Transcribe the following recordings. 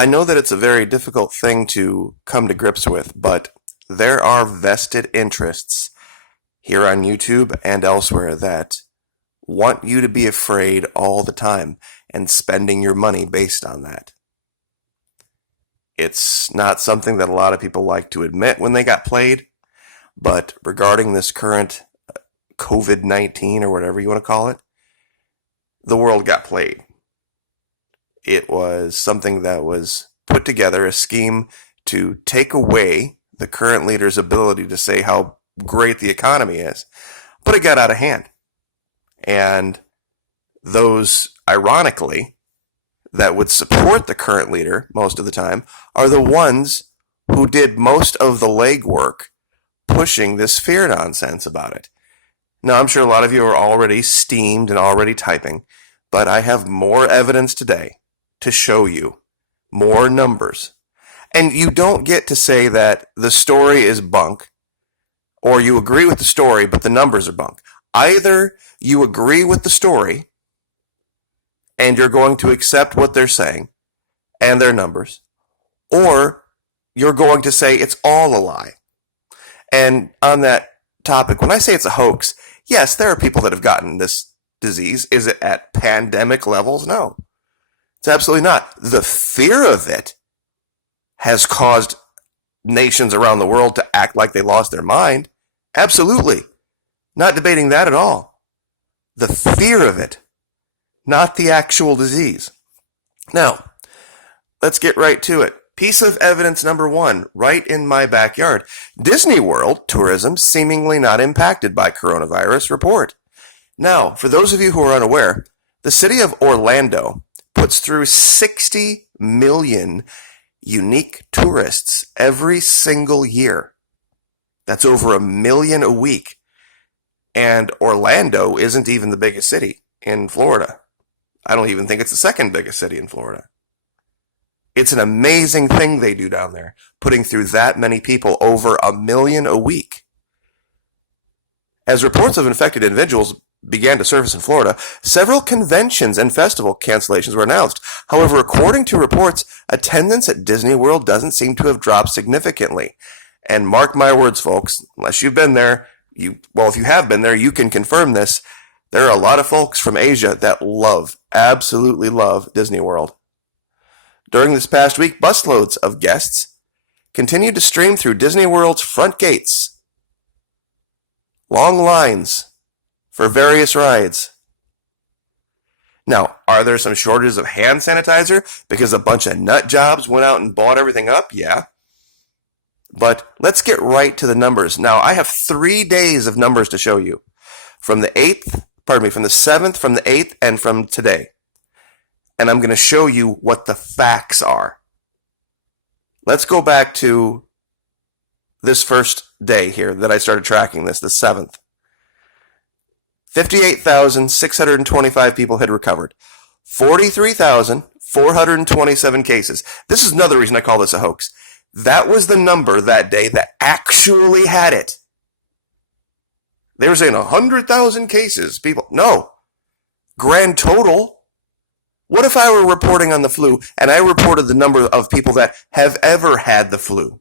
I know that it's a very difficult thing to come to grips with, but there are vested interests here on YouTube and elsewhere that want you to be afraid all the time and spending your money based on that. It's not something that a lot of people like to admit when they got played, but regarding this current COVID-19 or whatever you want to call it, the world got played. It was something that was put together, a scheme to take away the current leader's ability to say how great the economy is, but it got out of hand. And those, ironically, that would support the current leader most of the time are the ones who did most of the legwork pushing this fear nonsense about it. Now, I'm sure a lot of you are already steamed and already typing, but I have more evidence today to show you, more numbers. And you don't get to say that the story is bunk, or you agree with the story, but the numbers are bunk. Either you agree with the story, and you're going to accept what they're saying, and their numbers, or you're going to say it's all a lie. And on that topic, when I say it's a hoax, yes, there are people that have gotten this disease. Is it at pandemic levels? No. It's absolutely not. The fear of it has caused nations around the world to act like they lost their mind. Absolutely. Not debating that at all. The fear of it, not the actual disease. Now, let's get right to it. Piece of evidence number one, right in my backyard. Disney World tourism seemingly not impacted by coronavirus report. Now, for those of you who are unaware, the city of Orlando puts through 60 million unique tourists every single year. That's over 1 million a week. And Orlando isn't even the biggest city in Florida. I don't even think it's the second biggest city in Florida. It's an amazing thing they do down there, putting through that many people, over 1 million a week. As reports of infected individuals began to surface in Florida, several conventions and festival cancellations were announced. However, according to reports, attendance at Disney World doesn't seem to have dropped significantly. And mark my words, folks, unless you've been there, if you have been there, you can confirm this. There are a lot of folks from Asia that absolutely love Disney World. During this past week, busloads of guests continued to stream through Disney World's front gates. Long lines for various rides. Now, are there some shortages of hand sanitizer because a bunch of nut jobs went out and bought everything up? Yeah. But let's get right to the numbers. Now, I have 3 days of numbers to show you. From the 7th, from the 8th, and from today. And I'm going to show you what the facts are. Let's go back to this first day here that I started tracking this, the 7th. 58,625 people had recovered. 43,427 cases. This is another reason I call this a hoax. That was the number that day that actually had it. They were saying 100,000 cases. People, no. Grand total. What if I were reporting on the flu and I reported the number of people that have ever had the flu?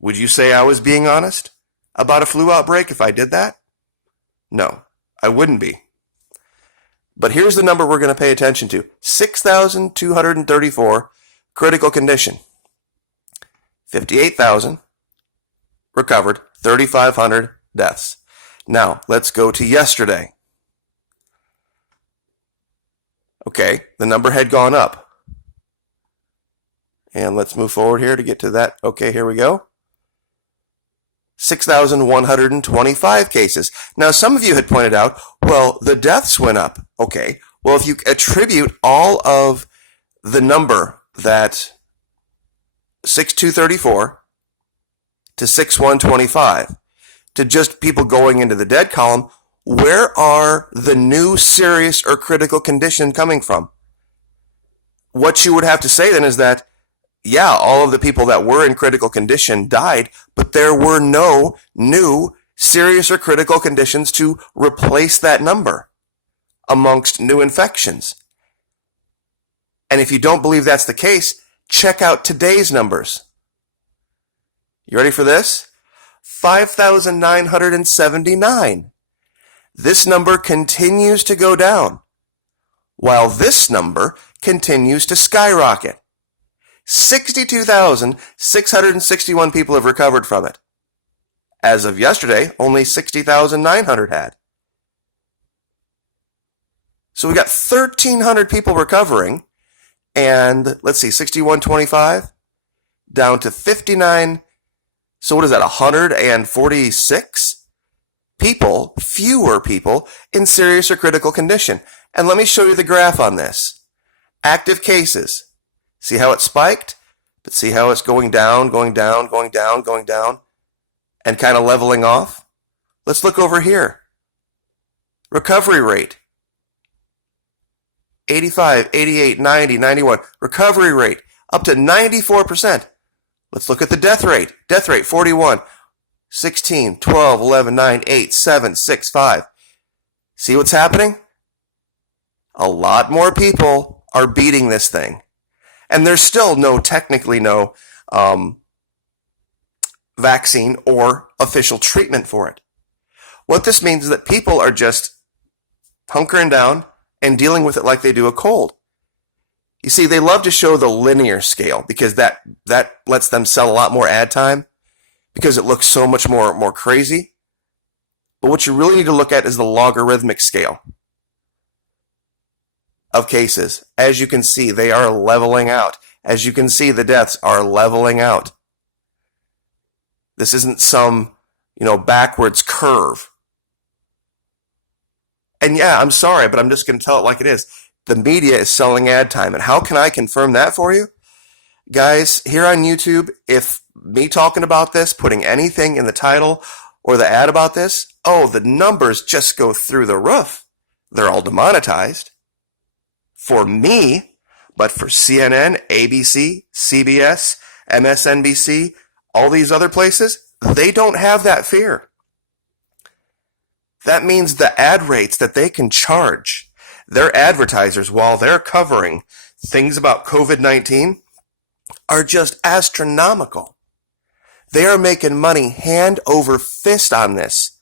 Would you say I was being honest about a flu outbreak if I did that? No, I wouldn't be. But here's the number we're going to pay attention to. 6,234 critical condition. 58,000 recovered, 3,500 deaths. Now, let's go to yesterday. Okay, the number had gone up. And let's move forward here to get to that. Okay, here we go. 6,125 cases. Now, some of you had pointed out, well, the deaths went up. Okay, well, if you attribute all of the number that 6,234 to 6,125 to just people going into the dead column, where are the new serious or critical condition coming from? What you would have to say then is that, yeah, all of the people that were in critical condition died, but there were no new serious or critical conditions to replace that number amongst new infections. And if you don't believe that's the case, Check out today's numbers. You ready for this? 5,979. This number continues to go down, while this number continues to skyrocket. 62,661 people have recovered from it. As of yesterday, only 60,900 had. So we got 1,300 people recovering, and let's see, 6125 down to 59. So what is that, 146 people, fewer people in serious or critical condition. And let me show you the graph on this. Active cases. See how it spiked? But see how it's going down, going down, going down, going down, and kind of leveling off? Let's look over here. Recovery rate. 85, 88, 90, 91. Recovery rate up to 94%. Let's look at the death rate. Death rate 41, 16, 12, 11, 9, 8, 7, 6, 5. See what's happening? A lot more people are beating this thing. And there's still technically no vaccine or official treatment for it. What this means is that people are just hunkering down and dealing with it like they do a cold. You see, they love to show the linear scale because that lets them sell a lot more ad time because it looks so much more crazy. But what you really need to look at is the logarithmic scale of cases. As you can see, they are leveling out. As you can see, the deaths are leveling out. This isn't some, backwards curve. And yeah, I'm sorry, but I'm just going to tell it like it is. The media is selling ad time. And how can I confirm that for you? Guys, here on YouTube, if me talking about this, putting anything in the title or the ad about this, the numbers just go through the roof. They're all demonetized. For me, but for CNN, ABC, CBS, MSNBC, all these other places, they don't have that fear. That means the ad rates that they can charge their advertisers while they're covering things about COVID-19 are just astronomical. They are making money hand over fist on this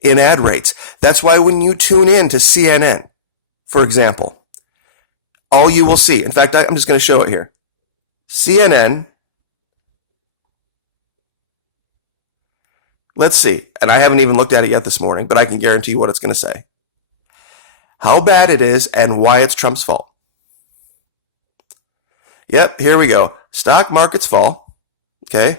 in ad rates. That's why when you tune in to CNN, for example, all you will see, in fact, I'm just going to show it here. CNN, let's see, and I haven't even looked at it yet this morning, but I can guarantee you what it's going to say. How bad it is and why it's Trump's fault. Yep, here we go. Stock markets fall. Okay.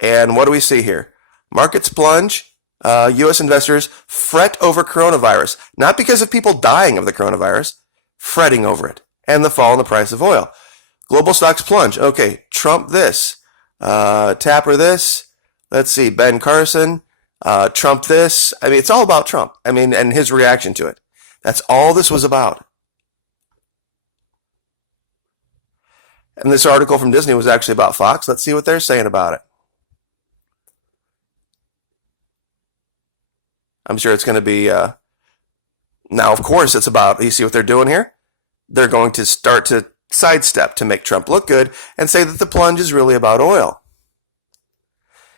And what do we see here? Markets plunge. U.S. investors fret over coronavirus. Not because of people dying of the coronavirus, fretting over it. And the fall in the price of oil. Global stocks plunge. Okay, Trump this. Tapper this. Let's see, Ben Carson. Trump this. I mean, it's all about Trump. I mean, and his reaction to it. That's all this was about. And this article from Disney was actually about Fox. Let's see what they're saying about it. I'm sure it's going to be, now, of course, it's about, you see what they're doing here? They're going to start to sidestep to make Trump look good and say that the plunge is really about oil.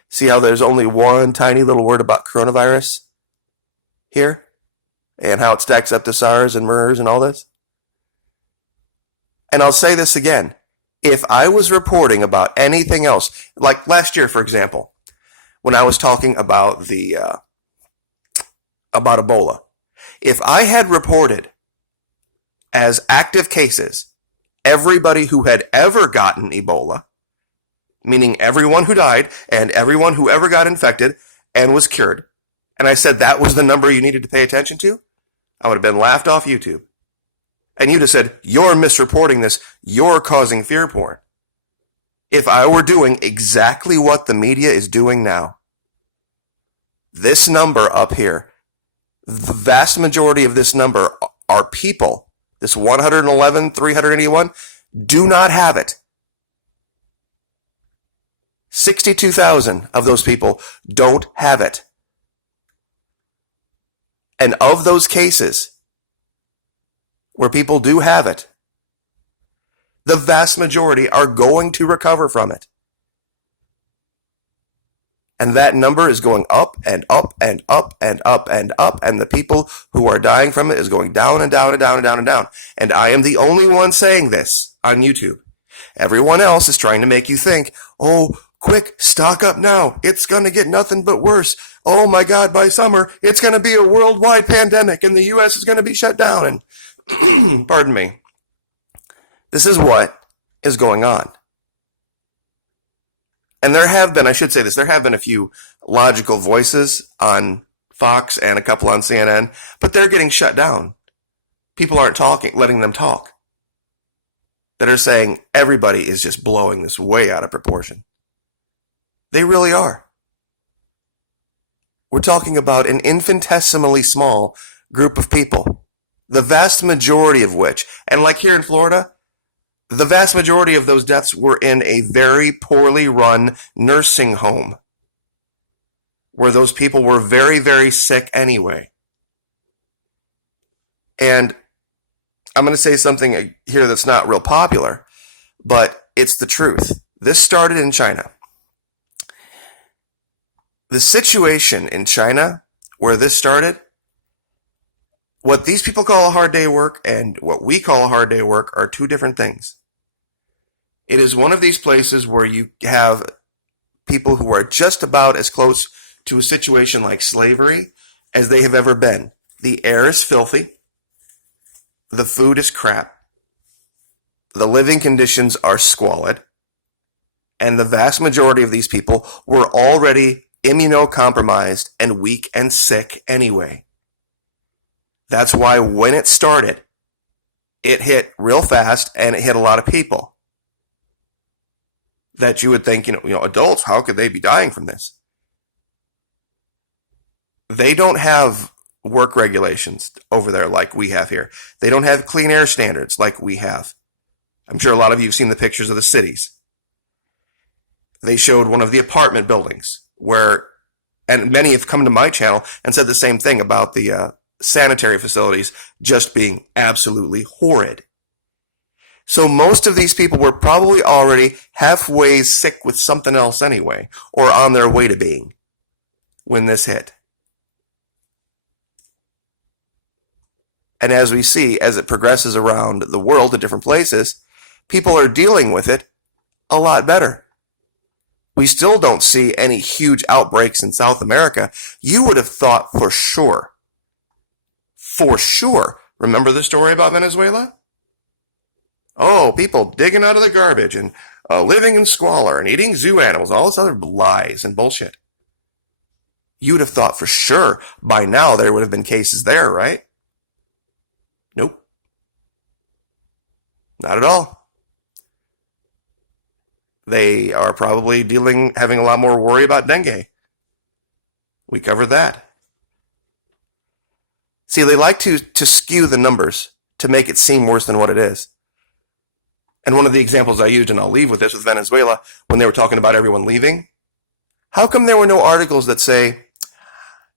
See how there's only one tiny little word about coronavirus here? And how it stacks up to SARS and MERS and all this? And I'll say this again. If I was reporting about anything else, like last year, for example, when I was talking about about Ebola, if I had reported as active cases everybody who had ever gotten Ebola, meaning everyone who died and everyone who ever got infected and was cured, and I said that was the number you needed to pay attention to, I would have been laughed off YouTube. And you'd have said, you're misreporting this, you're causing fear porn. If I were doing exactly what the media is doing now, this number up here, the vast majority of this number are people, this 111, 381, do not have it. 62,000 of those people don't have it. And of those cases where people do have it, The vast majority are going to recover from it. And that number is going up and up and up and up and up. And the people who are dying from it is going down and down and down and down and down. And I am the only one saying this on YouTube. Everyone else is trying to make you think, oh, quick, stock up now. It's going to get nothing but worse. Oh my God, by summer, it's going to be a worldwide pandemic and the U.S. is going to be shut down. And pardon me. This is what is going on. And there have been, I should say this, there have been a few logical voices on Fox and a couple on CNN, but they're getting shut down. People aren't talking, letting them talk. That are saying everybody is just blowing this way out of proportion. They really are. We're talking about an infinitesimally small group of people, the vast majority of which, and like here in Florida, the vast majority of those deaths were in a very poorly run nursing home where those people were very, very sick anyway. And I'm going to say something here that's not real popular, but it's the truth. This started in China. The situation in China where this started, what these people call a hard day of work and what we call a hard day of work are two different things. It is one of these places where you have people who are just about as close to a situation like slavery as they have ever been. The air is filthy. The food is crap. The living conditions are squalid. And the vast majority of these people were already immunocompromised and weak and sick anyway. That's why when it started, it hit real fast and it hit a lot of people. That you would think, adults, how could they be dying from this? They don't have work regulations over there like we have here. They don't have clean air standards like we have. I'm sure a lot of you have seen the pictures of the cities. They showed one of the apartment buildings where, and many have come to my channel and said the same thing about the sanitary facilities just being absolutely horrid. So most of these people were probably already halfway sick with something else anyway, or on their way to being, when this hit. And as we see, as it progresses around the world to different places, people are dealing with it a lot better. We still don't see any huge outbreaks in South America. You would have thought for sure. Remember the story about Venezuela? Oh, people digging out of the garbage and living in squalor and eating zoo animals, all this other lies and bullshit. You'd have thought for sure by now there would have been cases there, right? Nope. Not at all. They are probably having a lot more worry about dengue. We covered that. See, they like to skew the numbers to make it seem worse than what it is. And one of the examples I used, and I'll leave with this, with Venezuela, when they were talking about everyone leaving, how come there were no articles that say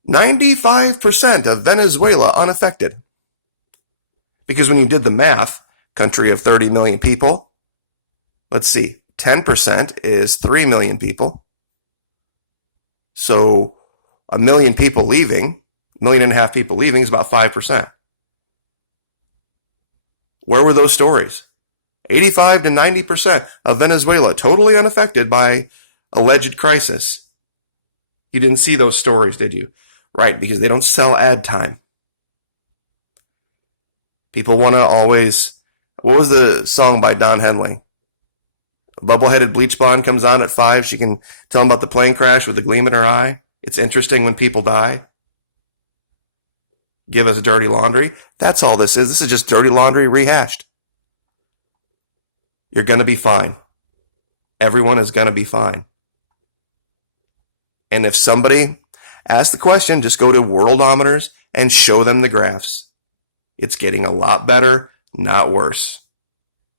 95% of Venezuela unaffected? Because when you did the math, country of 30 million people, let's see, 10% is 3 million people. So 1 million people leaving, 1.5 million people leaving is about 5%. Where were those stories? 85 to 90% of Venezuela totally unaffected by alleged crisis. You didn't see those stories, did you? Right, because they don't sell ad time. People want to always... What was the song by Don Henley? A bubble-headed bleach blonde comes on at 5. She can tell him about the plane crash with a gleam in her eye. It's interesting when people die. Give us dirty laundry. That's all this is. This is just dirty laundry rehashed. You're going to be fine. Everyone is going to be fine. And if somebody asks the question, just go to Worldometers and show them the graphs. It's getting a lot better, not worse.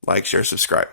Like, share, subscribe.